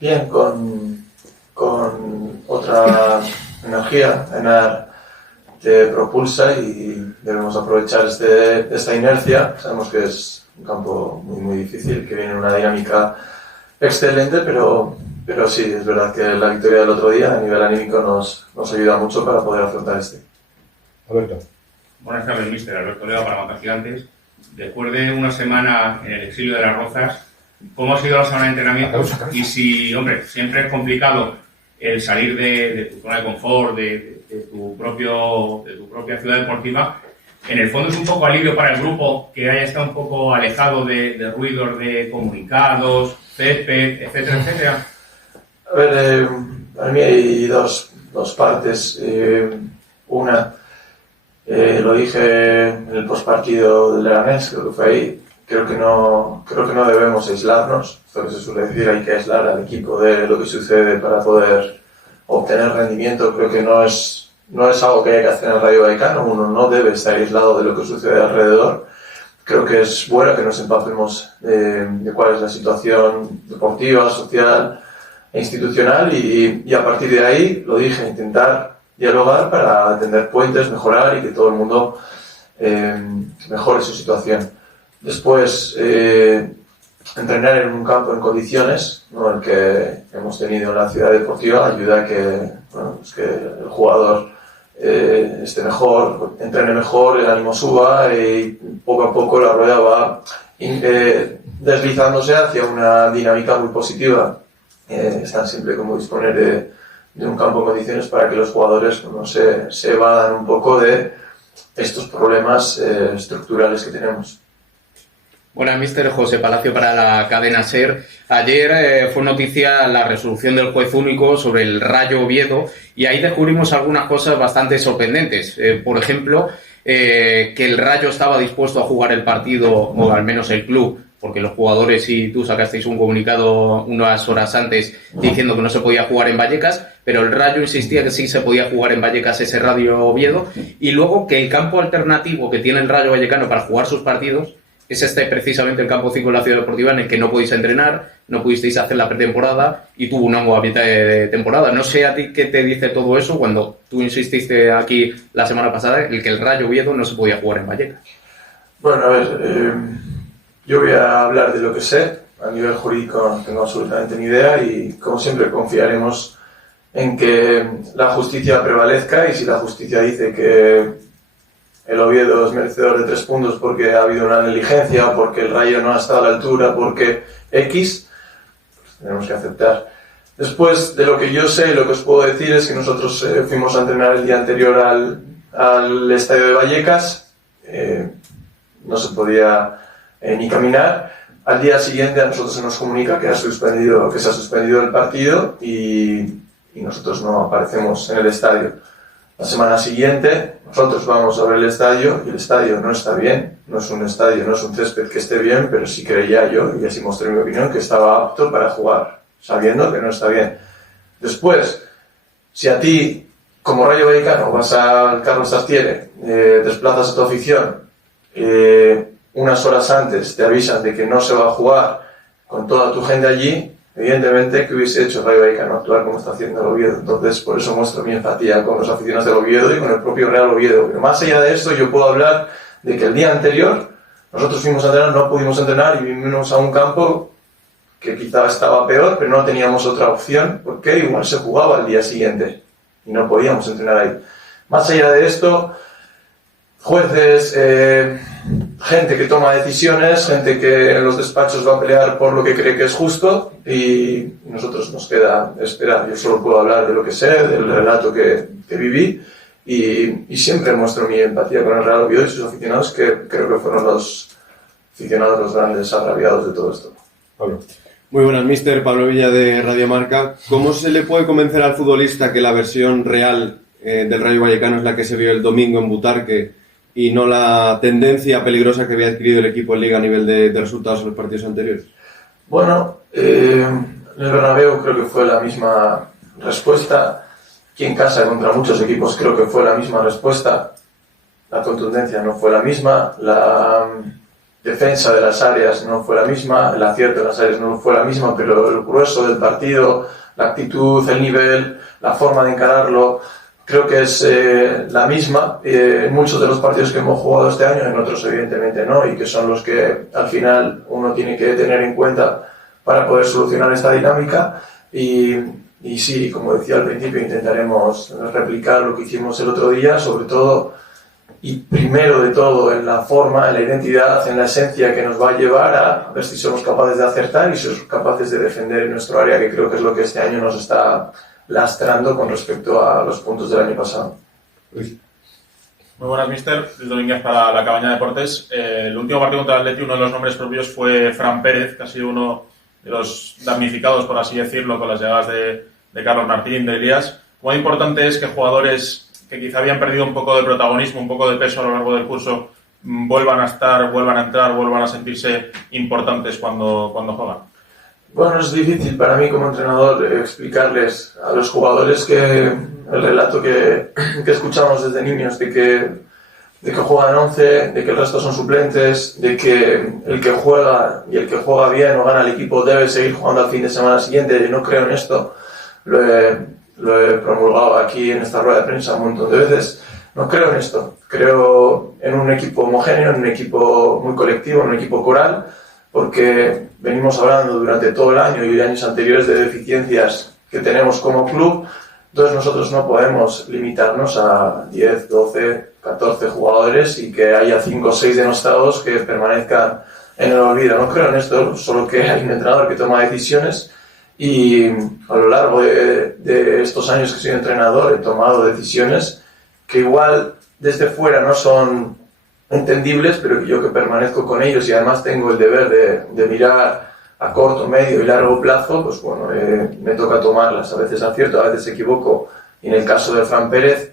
Bien, con otra energía, Enar te propulsa y debemos aprovechar esta inercia. Sabemos que es un campo muy difícil, que viene una dinámica excelente, pero sí, es verdad que la victoria del otro día a nivel anímico nos ayuda mucho para poder afrontar este. Alberto. Buenas tardes, míster. Alberto Leo para Matas Gigantes. Después de una semana en el exilio de las Rozas, ¿cómo ha sido la semana de entrenamiento? Y si, hombre, siempre es complicado el salir de tu zona de confort, de tu propia ciudad deportiva. En el fondo es un poco alivio para el grupo que haya estado un poco alejado de ruidos de comunicados, césped, etcétera, etcétera. A ver, para mí hay dos partes. Una, lo dije en el postpartido del Leganés, creo que fue ahí. Creo que no debemos aislarnos. Lo que se suele decir, hay que aislar al equipo de lo que sucede para poder obtener rendimiento. Creo que no es algo que haya que hacer en el Rayo Vallecano. Uno no debe estar aislado de lo que sucede alrededor. Creo que es bueno que nos empapemos de cuál es la situación deportiva, social e institucional y a partir de ahí, lo dije, intentar dialogar para tender puentes, mejorar y que todo el mundo mejore su situación. Después, entrenar en un campo en condiciones, ¿no?, el que hemos tenido en la ciudad deportiva, ayuda a que el jugador esté mejor, entrene mejor, el ánimo suba y poco a poco la rueda va deslizándose hacia una dinámica muy positiva. Están siempre como disponer de un campo en condiciones para que los jugadores se evadan un poco de estos problemas estructurales que tenemos. Buenas, míster. José Palacio para la cadena SER. Ayer fue noticia la resolución del juez único sobre el Rayo Oviedo y ahí descubrimos algunas cosas bastante sorprendentes. Por ejemplo, que el Rayo estaba dispuesto a jugar el partido, o al menos el club, porque los jugadores y tú sacasteis un comunicado unas horas antes diciendo que no se podía jugar en Vallecas, pero el Rayo insistía que sí se podía jugar en Vallecas ese Rayo Oviedo, y luego que el campo alternativo que tiene el Rayo Vallecano para jugar sus partidos es precisamente el campo 5 de la Ciudad Deportiva, en el que no podéis entrenar, no pudisteis hacer la pretemporada y tuvo una nueva mitad de temporada. No sé a ti qué te dice todo eso cuando tú insististe aquí la semana pasada en que el Rayo Oviedo no se podía jugar en Vallecas. Bueno, a ver, yo voy a hablar de lo que sé. A nivel jurídico no tengo absolutamente ni idea y, como siempre, confiaremos en que la justicia prevalezca, y si la justicia dice que el Oviedo es merecedor de 3 puntos porque ha habido una negligencia, porque el Rayo no ha estado a la altura, porque X, pues tenemos que aceptar. Después, de lo que yo sé, lo que os puedo decir es que nosotros fuimos a entrenar el día anterior al estadio de Vallecas, no se podía ni caminar. Al día siguiente a nosotros se nos comunica que se ha suspendido el partido y nosotros no aparecemos en el estadio. La semana siguiente nosotros vamos a ver el estadio y el estadio no está bien, no es un estadio, no es un césped que esté bien, pero sí creía yo, y así mostré mi opinión, que estaba apto para jugar, sabiendo que no está bien. Después, si a ti, como Rayo Vallecano, vas al Carlos Tastiere, desplazas a tu afición, unas horas antes te avisan de que no se va a jugar con toda tu gente allí, evidentemente, ¿qué hubiese hecho Rayo Vallecano? Actuar como está haciendo el Oviedo. Entonces, por eso muestro mi empatía con los aficionados del Oviedo y con el propio Real Oviedo. Pero más allá de esto, yo puedo hablar de que el día anterior nosotros fuimos a entrenar, no pudimos entrenar y vinimos a un campo que quizá estaba peor, pero no teníamos otra opción, porque igual se jugaba al día siguiente y no podíamos entrenar ahí. Más allá de esto, jueces, gente que toma decisiones, gente que en los despachos va a pelear por lo que cree que es justo, y nosotros nos queda esperar. Yo solo puedo hablar de lo que sé, del relato que viví, y siempre muestro mi empatía con el Real Oviedo y sus aficionados, que creo que fueron los aficionados los grandes agraviados de todo esto. Pablo. Muy buenas, míster. Pablo Villa de Radio Marca. ¿Cómo se le puede convencer al futbolista que la versión real del Rayo Vallecano es la que se vio el domingo en Butarque y no la tendencia peligrosa que había adquirido el equipo en Liga a nivel de resultados en los partidos anteriores? Bueno, en el Bernabéu creo que fue la misma respuesta. Aquí en casa contra muchos equipos creo que fue la misma respuesta. La contundencia no fue la misma. defensa de las áreas no fue la misma, el acierto de las áreas no fue la misma, pero el grueso del partido, la actitud, el nivel, la forma de encararlo, creo que es la misma en muchos de los partidos que hemos jugado este año, en otros evidentemente no, y que son los que al final uno tiene que tener en cuenta para poder solucionar esta dinámica. Y sí, como decía al principio, intentaremos replicar lo que hicimos el otro día, sobre todo y primero de todo en la forma, en la identidad, en la esencia que nos va a llevar a ver si somos capaces de acertar y si somos capaces de defender en nuestro área, que creo que es lo que este año nos está lastrando con respecto a los puntos del año pasado. Muy buenas, mister. Luis Domínguez para la Cabaña Deportes. El último partido contra el Atleti, uno de los nombres propios fue Fran Pérez, que ha sido uno de los damnificados, por así decirlo, con las llegadas de Carlos Martín, de Elías. ¿Cuán importante es que jugadores que quizá habían perdido un poco de protagonismo, un poco de peso a lo largo del curso, vuelvan a estar, vuelvan a entrar, vuelvan a sentirse importantes cuando juegan? Bueno, es difícil para mí como entrenador explicarles a los jugadores que el relato que escuchamos desde niños de que juegan 11, de que el resto son suplentes, de que el que juega y el que juega bien o gana el equipo debe seguir jugando al fin de semana siguiente. Yo no creo en esto, lo he promulgado aquí en esta rueda de prensa un montón de veces. No creo en esto, creo en un equipo homogéneo, en un equipo muy colectivo, en un equipo coral, porque venimos hablando durante todo el año y años anteriores de deficiencias que tenemos como club. Entonces nosotros no podemos limitarnos a 10, 12, 14 jugadores y que haya 5 o 6 denostados que permanezcan en el olvido. No creo en esto, solo que hay un entrenador que toma decisiones y a lo largo de estos años que soy entrenador he tomado decisiones que igual desde fuera no son entendibles, pero yo que permanezco con ellos y además tengo el deber de mirar a corto, medio y largo plazo, pues bueno, me toca tomarlas. A veces acierto, a veces equivoco. Y en el caso de Fran Pérez,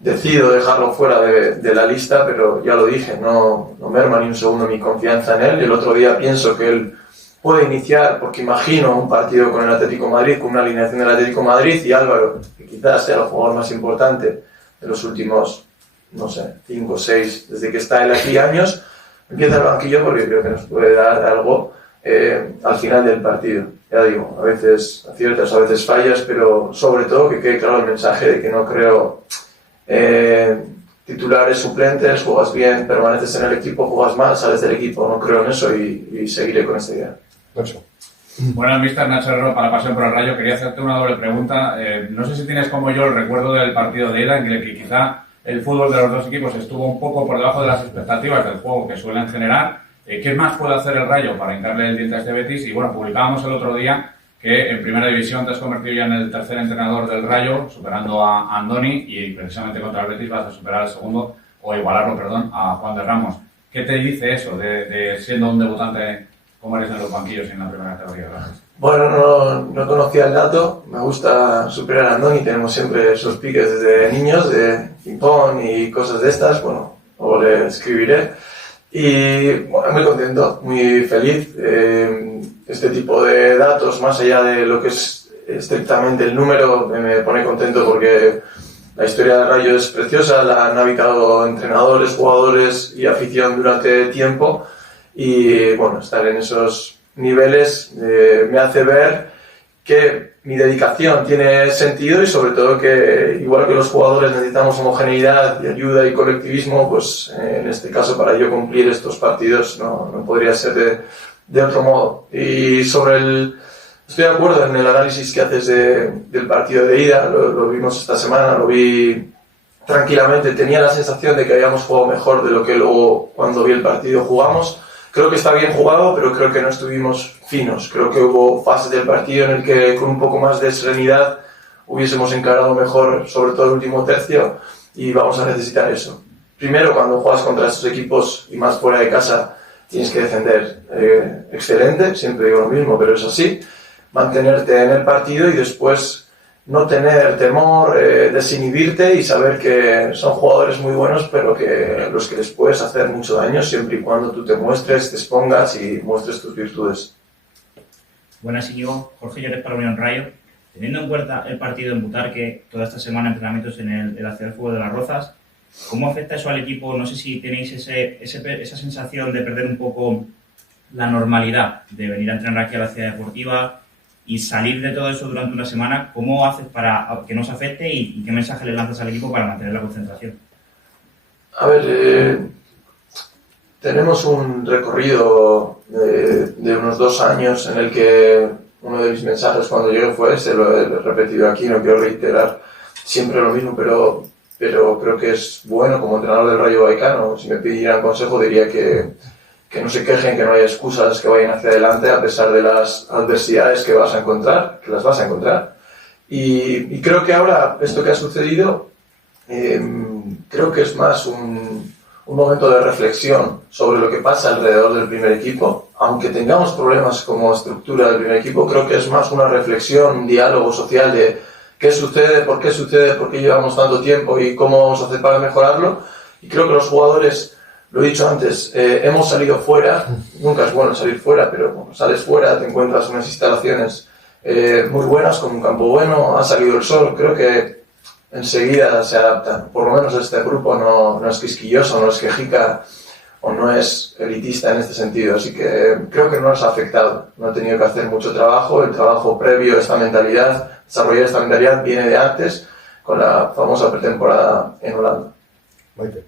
decido dejarlo fuera de la lista, pero ya lo dije, no merma ni un segundo mi confianza en él. Y el otro día pienso que él puede iniciar, porque imagino un partido con el Atlético de Madrid, con una alineación del Atlético de Madrid, y Álvaro, que quizás sea el jugador más importante de los últimos, no sé, 5 o 6, desde que está él aquí años, empieza el banquillo porque creo que nos puede dar algo al final del partido. Ya digo, a veces aciertas, a veces fallas, pero sobre todo que quede claro el mensaje de que no creo titulares, suplentes, juegas bien, permaneces en el equipo, juegas mal, sales del equipo. No creo en eso y seguiré con esta idea. Nacho. Buenas, mister Nacho Herrero para Pasión por el Rayo. Quería hacerte una doble pregunta. No sé si tienes como yo el recuerdo del partido de ida en el que quizá el fútbol de los dos equipos estuvo un poco por debajo de las expectativas del juego que suelen generar. ¿Qué más puede hacer el Rayo para hincarle el diente a este Betis? Y bueno, publicábamos el otro día que en Primera División te has convertido ya en el tercer entrenador del Rayo, superando a Andoni, y precisamente contra el Betis vas a superar al segundo, o igualarlo, perdón, a Juan de Ramos. ¿Qué te dice eso de siendo un debutante como eres en los banquillos y en la primera categoría? Gracias. Bueno, no conocía el dato, me gusta superar a Andoni, tenemos siempre esos piques desde niños, de ping-pong y cosas de estas, bueno, luego le escribiré. Y bueno, muy contento, muy feliz. Este tipo de datos, más allá de lo que es estrictamente el número, me pone contento porque la historia del Rayo es preciosa, la han habitado entrenadores, jugadores y afición durante tiempo. Y bueno, estar en esos niveles me hace ver que mi dedicación tiene sentido y sobre todo que igual que los jugadores necesitamos homogeneidad y ayuda y colectivismo, pues en este caso para yo cumplir estos partidos no podría ser de otro modo. Y estoy de acuerdo en el análisis que haces del partido de ida, lo vimos esta semana, lo vi tranquilamente, tenía la sensación de que habíamos jugado mejor de lo que luego cuando vi el partido jugamos. Creo que está bien jugado, pero creo que no estuvimos finos. Creo que hubo fases del partido en el que con un poco más de serenidad hubiésemos encarado mejor, sobre todo el último tercio, y vamos a necesitar eso. Primero, cuando juegas contra estos equipos y más fuera de casa, tienes que defender excelente, siempre digo lo mismo, pero es así. Mantenerte en el partido y después no tener temor, desinhibirte y saber que son jugadores muy buenos, pero que los que les puedes hacer mucho daño siempre y cuando tú te muestres, te expongas y muestres tus virtudes. Buenas, Íñigo. Jorge Lloret para Unión Rayo. Teniendo en cuenta el partido en Butarque, toda esta semana entrenamientos en la Ciudad del Fútbol de Las Rozas, ¿Cómo afecta eso al equipo? No sé si tenéis esa sensación de perder un poco la normalidad de venir a entrenar aquí a la ciudad deportiva y salir de todo eso durante una semana. ¿Cómo haces para que no os afecte y qué mensaje le lanzas al equipo para mantener la concentración? A ver, tenemos un recorrido de unos 2 años en el que uno de mis mensajes cuando llegué fue ese, lo he repetido aquí, no quiero reiterar siempre lo mismo, pero creo que es bueno como entrenador del Rayo Vallecano. Si me pidieran consejo diría que no se quejen, que no haya excusas, que vayan hacia adelante a pesar de las adversidades que vas a encontrar, que las vas a encontrar. Y creo que ahora esto que ha sucedido, creo que es más un momento de reflexión sobre lo que pasa alrededor del primer equipo. Aunque tengamos problemas como estructura del primer equipo, creo que es más una reflexión, un diálogo social de qué sucede, por qué llevamos tanto tiempo y cómo vamos a hacer para mejorarlo. Y creo que los jugadores, lo he dicho antes, hemos salido fuera, nunca es bueno salir fuera, pero cuando sales fuera te encuentras unas instalaciones muy buenas, con un campo bueno, ha salido el sol, creo que enseguida se adaptan. Por lo menos este grupo no es quisquilloso, no es quejica o no es elitista en este sentido, así que creo que no nos ha afectado. No he tenido que hacer mucho trabajo, el trabajo previo a esta mentalidad, desarrollar esta mentalidad viene de antes, con la famosa pretemporada en Holanda. Maite.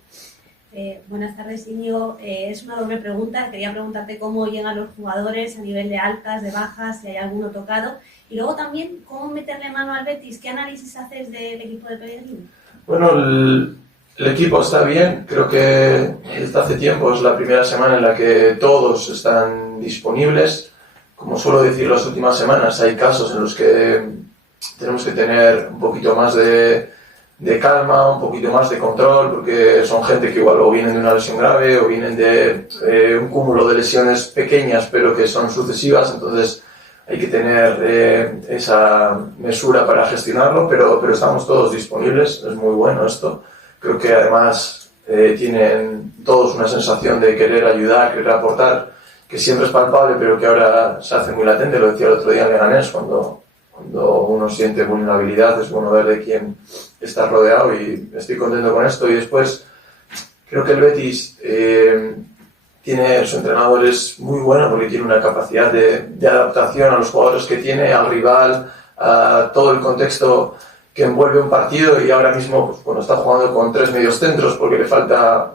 Buenas tardes, Íñigo. Es una doble pregunta. Quería preguntarte cómo llegan los jugadores a nivel de altas, de bajas, si hay alguno tocado. Y luego también, cómo meterle mano al Betis. ¿Qué análisis haces del equipo de Pellegrini? Bueno, el equipo está bien. Creo que desde hace tiempo es la primera semana en la que todos están disponibles. Como suelo decir las últimas semanas, hay casos en los que tenemos que tener un poquito más de calma, un poquito más de control, porque son gente que igual o vienen de una lesión grave o vienen de un cúmulo de lesiones pequeñas pero que son sucesivas, entonces hay que tener esa mesura para gestionarlo, pero estamos todos disponibles, es muy bueno esto. Creo que además tienen todos una sensación de querer ayudar, querer aportar, que siempre es palpable pero que ahora se hace muy latente, lo decía el otro día en Leganés, cuando uno siente vulnerabilidad es bueno ver de quién está rodeado y estoy contento con esto. Y después creo que el Betis tiene, su entrenador es muy bueno porque tiene una capacidad de adaptación a los jugadores que tiene, al rival, a todo el contexto que envuelve un partido, y ahora mismo pues, bueno, está jugando con 3 mediocentros porque le falta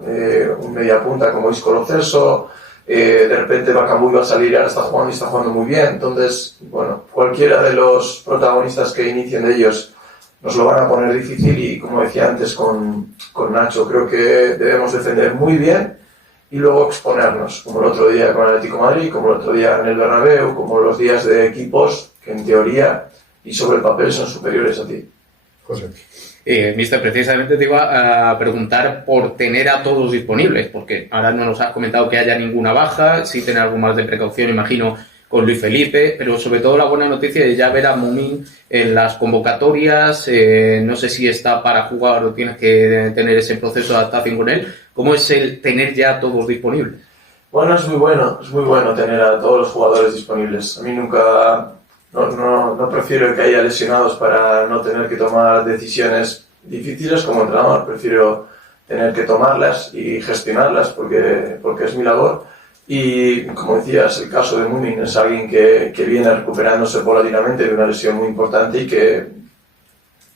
un mediapunta como Isco Lo Celso. De repente Bakambu iba a salir, ahora está jugando muy bien. Entonces, bueno, cualquiera de los protagonistas que inicien de ellos nos lo van a poner difícil, y como decía antes con Nacho, creo que debemos defender muy bien y luego exponernos, como el otro día con el Atlético de Madrid, como el otro día en el Bernabéu, como los días de equipos que en teoría y sobre el papel son superiores a ti. José. Mister, precisamente te iba a preguntar por tener a todos disponibles, porque ahora no nos has comentado que haya ninguna baja, sí tener algo más de precaución, imagino, con Luis Felipe, pero sobre todo la buena noticia de ya ver a Mumin en las convocatorias. No sé si está para jugar o tienes que tener ese proceso de adaptación con él. ¿Cómo es el tener ya a todos disponibles? Bueno, es muy bueno tener a todos los jugadores disponibles. A mí nunca... No prefiero que haya lesionados para no tener que tomar decisiones difíciles como entrenador. Prefiero tener que tomarlas y gestionarlas porque es mi labor. Y como decías, el caso de Mumin es alguien que viene recuperándose paulatinamente de una lesión muy importante y que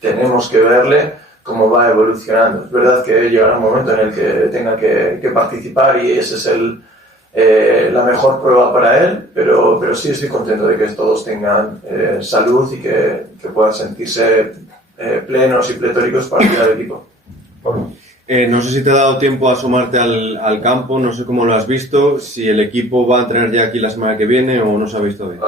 tenemos que verle cómo va evolucionando. Es verdad que llegará un momento en el que tenga que participar y ese es la mejor prueba para él, pero sí estoy contento de que todos tengan salud y que puedan sentirse plenos y pletóricos para ir al equipo. Pablo. No sé si te ha dado tiempo a asomarte al campo, no sé cómo lo has visto, si el equipo va a entrenar ya aquí la semana que viene o no se ha visto bien.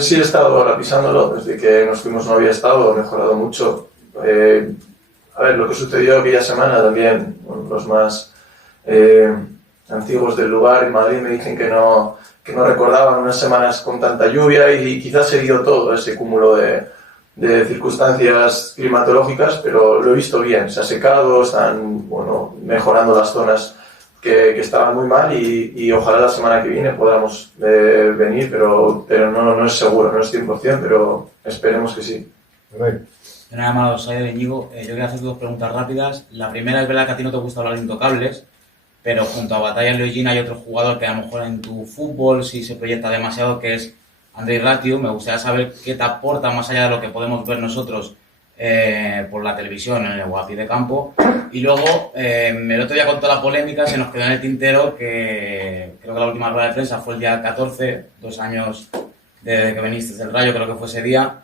Sí he estado ahora pisándolo, desde que nos fuimos no había estado, ha mejorado mucho. A ver, lo que sucedió aquella semana también, los más antiguos del lugar en Madrid me dicen que no recordaban unas semanas con tanta lluvia, y quizás se dio todo ese cúmulo de circunstancias climatológicas, pero lo he visto bien, se ha secado, están mejorando las zonas que estaban muy mal, y ojalá la semana que viene podamos venir, pero no es seguro, no es 100%, pero esperemos que sí. Me he llamado Sayo Íñigo. Yo quería hacer 2 preguntas rápidas. La primera, es verdad que a ti no te gusta hablar de intocables, pero junto a Batalla Leogina hay otro jugador que a lo mejor en tu fútbol sí se proyecta demasiado, que es Andrei Ratiu. Me gustaría saber qué te aporta más allá de lo que podemos ver nosotros por la televisión en el Guapi de campo. Y luego, el otro día con toda la polémica se nos quedó en el tintero que creo que la última rueda de prensa fue el día 14, 2 años desde que viniste del Rayo, creo que fue ese día.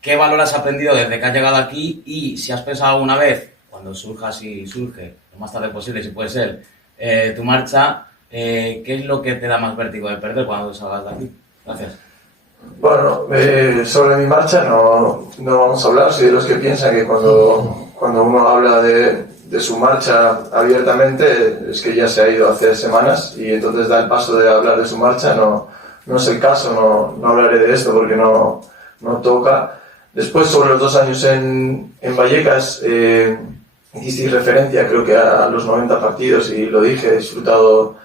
¿Qué valor has aprendido desde que has llegado aquí? Y si has pensado alguna vez, cuando surja, si surge, lo más tarde posible, si puede ser, tu marcha, ¿qué es lo que te da más vértigo de perder cuando salgas de aquí? Gracias. Bueno, sobre mi marcha no vamos a hablar. Soy de los que piensan que cuando uno habla de su marcha abiertamente es que ya se ha ido hace semanas y entonces da el paso de hablar de su marcha. No es el caso, no hablaré de esto porque no toca. Después, sobre los 2 años en Vallecas, hiciste referencia creo que a los 90 partidos y lo dije, he disfrutado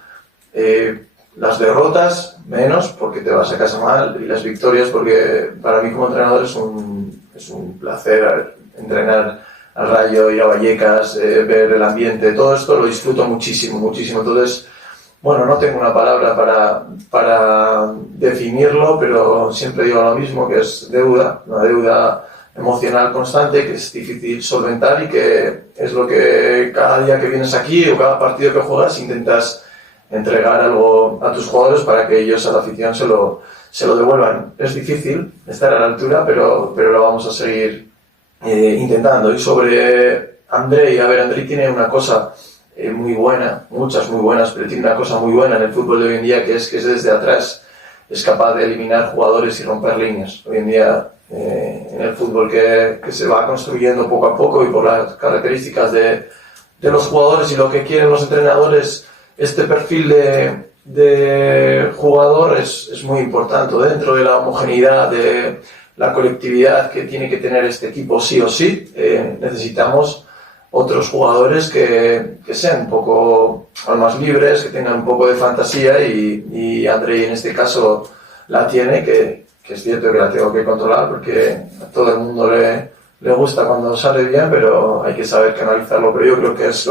las derrotas menos porque te vas a casa mal y las victorias porque para mí como entrenador es un placer entrenar al Rayo, ir a Vallecas, ver el ambiente, todo esto lo disfruto muchísimo. Entonces, bueno, no tengo una palabra para definirlo, pero siempre digo lo mismo, que es una deuda emocional constante, que es difícil solventar y que es lo que cada día que vienes aquí o cada partido que juegas intentas entregar algo a tus jugadores para que ellos a la afición se lo devuelvan. Es difícil estar a la altura, pero lo vamos a seguir intentando. Y sobre Andrei, Andrei tiene una cosa muy buena, muchas muy buenas, pero tiene una cosa muy buena en el fútbol de hoy en día que es desde atrás es capaz de eliminar jugadores y romper líneas. Hoy en día en el fútbol que se va construyendo poco a poco y por las características de los jugadores y lo que quieren los entrenadores, este perfil de jugador es muy importante dentro de la homogeneidad, de la colectividad que tiene que tener este equipo sí o sí. Necesitamos otros jugadores que sean un poco almas libres, que tengan un poco de fantasía y Andrei en este caso la tiene, que es cierto que la tengo que controlar porque a todo el mundo le gusta cuando sale bien, pero hay que saber canalizarlo. Pero yo creo que es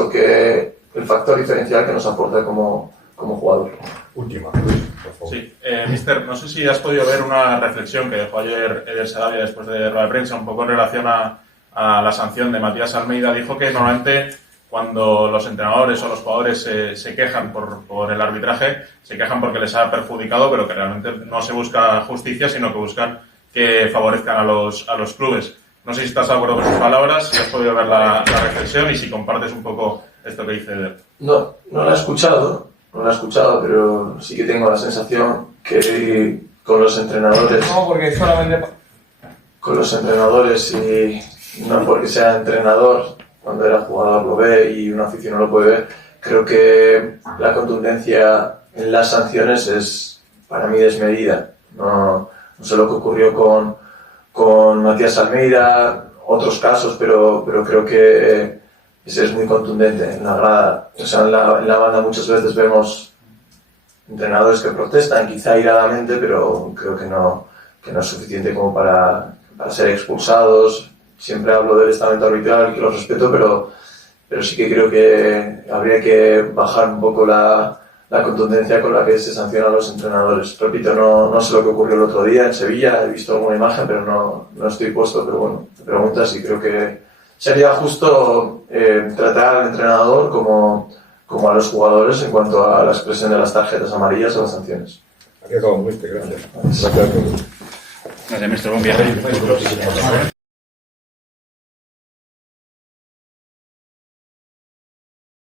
el factor diferencial que nos aporta como jugador. Última, por favor. Sí, mister, no sé si has podido ver una reflexión que dejó ayer Eder Sarabia después de rueda de prensa, un poco en relación a la sanción de Matías Almeida. Dijo que normalmente cuando los entrenadores o los jugadores se quejan por el arbitraje, se quejan porque les ha perjudicado, pero que realmente no se busca justicia, sino que buscan que favorezcan a los clubes. No sé si estás de acuerdo con sus palabras, si has podido ver la reflexión y si compartes un poco esto que dice Eder. No la he escuchado, pero sí que tengo la sensación que con los entrenadores... No, porque solamente... Con los entrenadores y no porque sea entrenador, cuando era jugador lo ve y un aficionado lo puede ver, creo que la contundencia en las sanciones es para mí desmedida. No sé lo que ocurrió con Matías Almeida, otros casos, pero creo que ese es muy contundente en la grada. O sea, en la banda muchas veces vemos entrenadores que protestan, quizá iradamente, pero creo que no es suficiente como para ser expulsados. Siempre hablo del estamento arbitral, que lo respeto, pero sí que creo que habría que bajar un poco la contundencia con la que se sancionan a los entrenadores. Repito, no sé lo que ocurrió el otro día en Sevilla, he visto alguna imagen, pero no estoy puesto, pero bueno, te preguntas y creo que sería justo tratar al entrenador como a los jugadores en cuanto a la expresión de las tarjetas amarillas o las sanciones. Aquí acabamos, gracias. Gracias a todos. Gracias, maestro. Buen viaje.